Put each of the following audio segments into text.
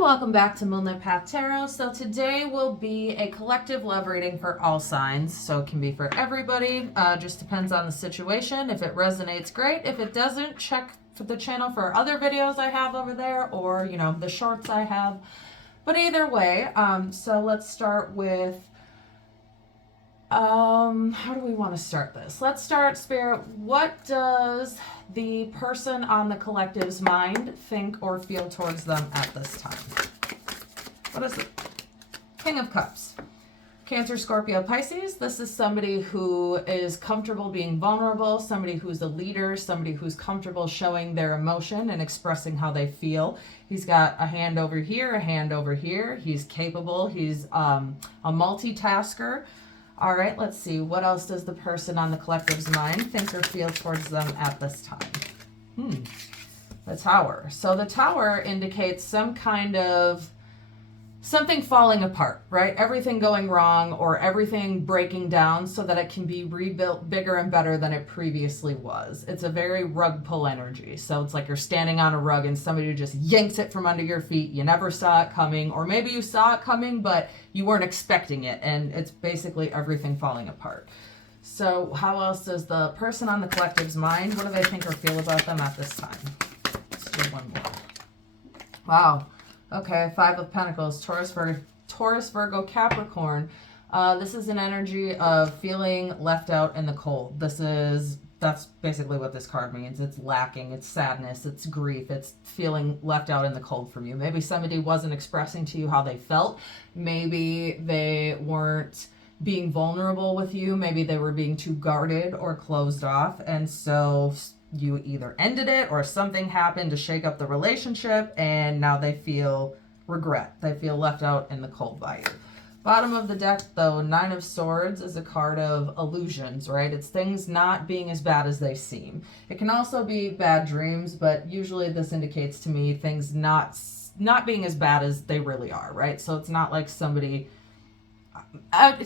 welcome back to Moonlit Path Tarot. So today will be a collective love reading for all signs. So it can be for everybody, just depends on the situation. If it resonates, great. If it doesn't, check for the channel for other videos I have over there, or, you know, the shorts I have. But either way, so let's start with, how do we want to start this? Let's start, Spirit. What does the person on the collective's mind think or feel towards them at this time? What is it? King of Cups. Cancer, Scorpio, Pisces. This is somebody who is comfortable being vulnerable, somebody who's a leader, somebody who's comfortable showing their emotion and expressing how they feel. He's got a hand over here, a hand over here. He's capable. He's a multitasker. All right, let's see. What else does the person on the collective's mind think or feel towards them at this time? The Tower. So the Tower indicates some kind of something falling apart, right? Everything going wrong or everything breaking down so that it can be rebuilt bigger and better than it previously was. It's a very rug pull energy. So it's like you're standing on a rug and somebody just yanks it from under your feet. You never saw it coming, or maybe you saw it coming, but you weren't expecting it. And it's basically everything falling apart. So how else does the person on the collective's mind, what do they think or feel about them at this time? Let's do one more. Wow. Okay, Five of Pentacles, Taurus, Virgo, Capricorn. This is an energy of feeling left out in the cold. That's basically what this card means. It's lacking, it's sadness, it's grief, it's feeling left out in the cold from you. Maybe somebody wasn't expressing to you how they felt. Maybe they weren't being vulnerable with you. Maybe they were being too guarded or closed off. And so you either ended it or something happened to shake up the relationship, and now they feel regret. They feel left out in the cold by you. Bottom of the deck, though, Nine of Swords is a card of illusions, right? It's things not being as bad as they seem. It can also be bad dreams, but usually this indicates to me things not being as bad as they really are, right? So it's not like somebody...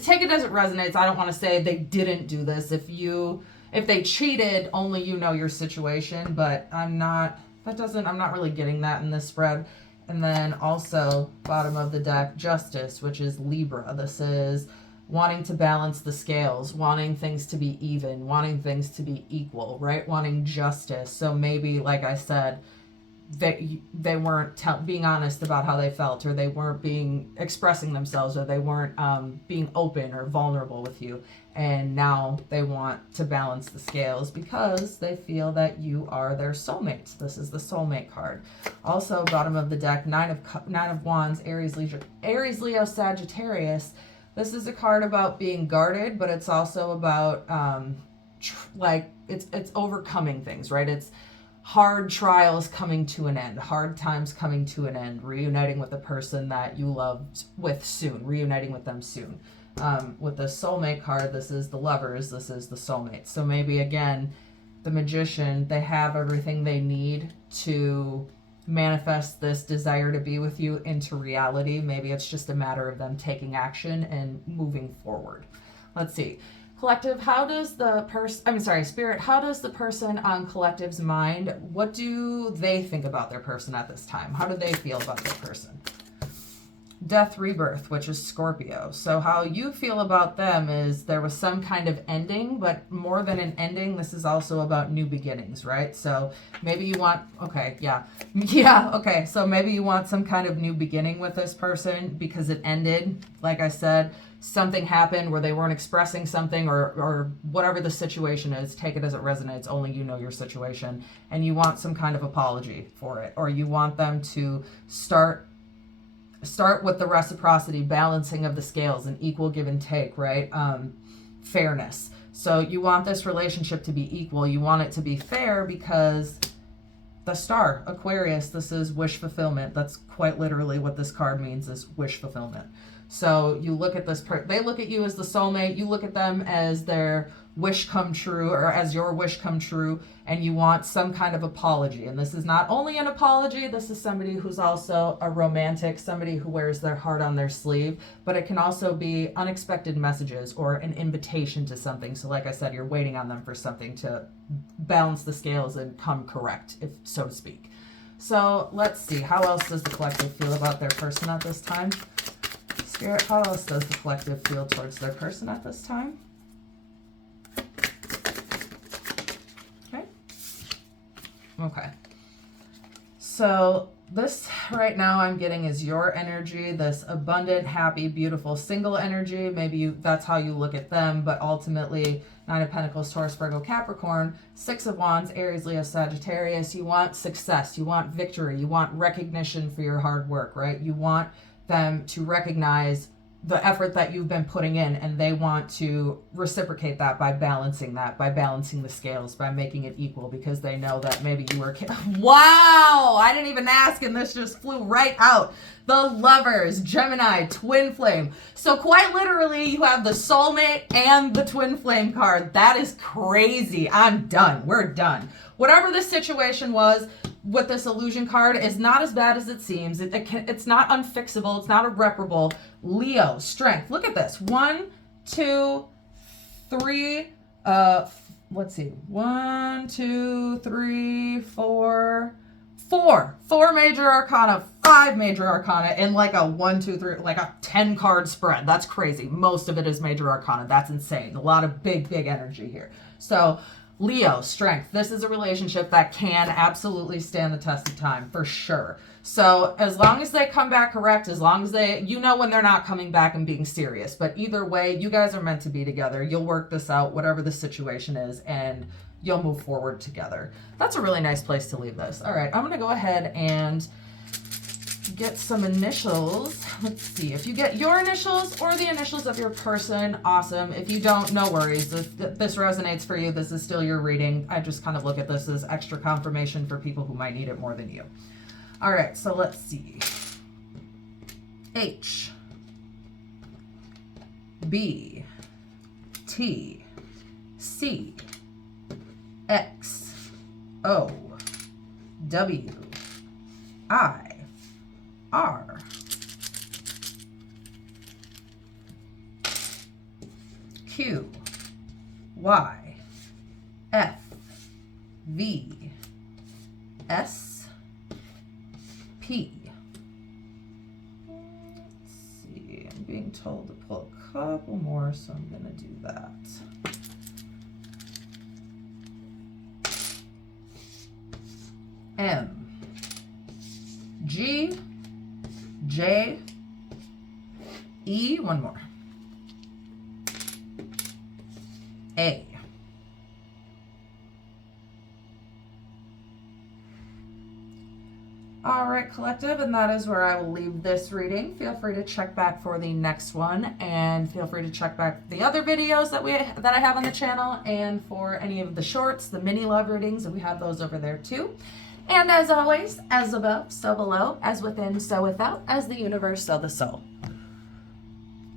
take it as it resonates. I don't want to say they didn't do this. If they cheated, only you know your situation, but I'm not really getting that in this spread. And then also, bottom of the deck, Justice, which is Libra. This is wanting to balance the scales, wanting things to be even, wanting things to be equal, right? Wanting justice. So maybe, like I said, they weren't being honest about how they felt, or they weren't expressing themselves, or they weren't being open or vulnerable with you. And now they want to balance the scales because they feel that you are their soulmates. This is the soulmate card. Also, bottom of the deck, Nine of Wands, Aries, Leo, Sagittarius. This is a card about being guarded, but it's also about it's overcoming things, right? It's hard trials coming to an end, hard times coming to an end, reuniting with the person that you loved with soon, reuniting with them soon. With the soulmate card, this is the Lovers, this is the soulmate. So maybe, again, the Magician, they have everything they need to manifest this desire to be with you into reality. Maybe it's just a matter of them taking action and moving forward. Let's see. Collective, Spirit, how does the person on Collective's mind, what do they think about their person at this time? How do they feel about their person? Death, Rebirth, which is Scorpio. So how you feel about them is there was some kind of ending, but more than an ending, this is also about new beginnings, right? So maybe you want, so maybe you want some kind of new beginning with this person because it ended. Like I said, something happened where they weren't expressing something, or whatever the situation is. Take it as it resonates. Only you know your situation. And you want some kind of apology for it, or you want them to start with the reciprocity, balancing of the scales, and equal give and take, right? Fairness. So you want this relationship to be equal. You want it to be fair because the Star, Aquarius, this is wish fulfillment. That's quite literally what this card means, is wish fulfillment. So you look at they look at you as the soulmate, you look at them as their wish come true, or as your wish come true, and you want some kind of apology. And this is not only an apology, this is somebody who's also a romantic, somebody who wears their heart on their sleeve, but it can also be unexpected messages or an invitation to something. So like I said, you're waiting on them for something to balance the scales and come correct, if so to speak. So let's see, how else does the collective feel about their person at this time? Spirit, how else does the collective feel towards their person at this time? Okay. Okay. So this right now I'm getting is your energy, this abundant, happy, beautiful, single energy. Maybe that's how you look at them, but ultimately Nine of Pentacles, Taurus, Virgo, Capricorn, Six of Wands, Aries, Leo, Sagittarius. You want success, you want victory, you want recognition for your hard work, right? You want them to recognize the effort that you've been putting in, and they want to reciprocate that by balancing the scales, by making it equal, because they know that maybe you were wow, I didn't even ask and this just flew right out. The Lovers, Gemini, Twin Flame. So quite literally you have the soulmate and the Twin Flame card. That is crazy. I'm done. We're done. Whatever this situation was with this illusion card is not as bad as it seems. It's not unfixable. It's not irreparable. Leo, strength. Look at this. 1, 2, 3. Let's see. 1, 2, 3, 4. 4 major arcana, 5 major arcana in like a 1, 2, 3, like a 10 card spread. That's crazy. Most of it is major arcana. That's insane. A lot of big energy here. So Leo, strength. This is a relationship that can absolutely stand the test of time, for sure. So as long as they come back correct, as long as you know when they're not coming back and being serious, but either way, you guys are meant to be together. You'll work this out, whatever the situation is, and you'll move forward together. That's a really nice place to leave this. All right, I'm gonna go ahead and get some initials. Let's see, if you get your initials or the initials of your person, awesome. If you don't, no worries. If this resonates for you, this is still your reading. I just kind of look at this as extra confirmation for people who might need it more than you. All right, so let's see. H, B, T, C, X, O, W, I, R, Q, Y, F, V, S, P. Let's see, I'm being told to pull a couple more, so I'm gonna do that. M, G, J, E, one more, A. All right, collective, and that is where I will leave this reading. Feel free to check back for the next one, and feel free to check back the other videos that I have on the channel, and for any of the shorts, the mini love readings, we have those over there too. And as always, as above, so below, as within, so without, as the universe, so the soul.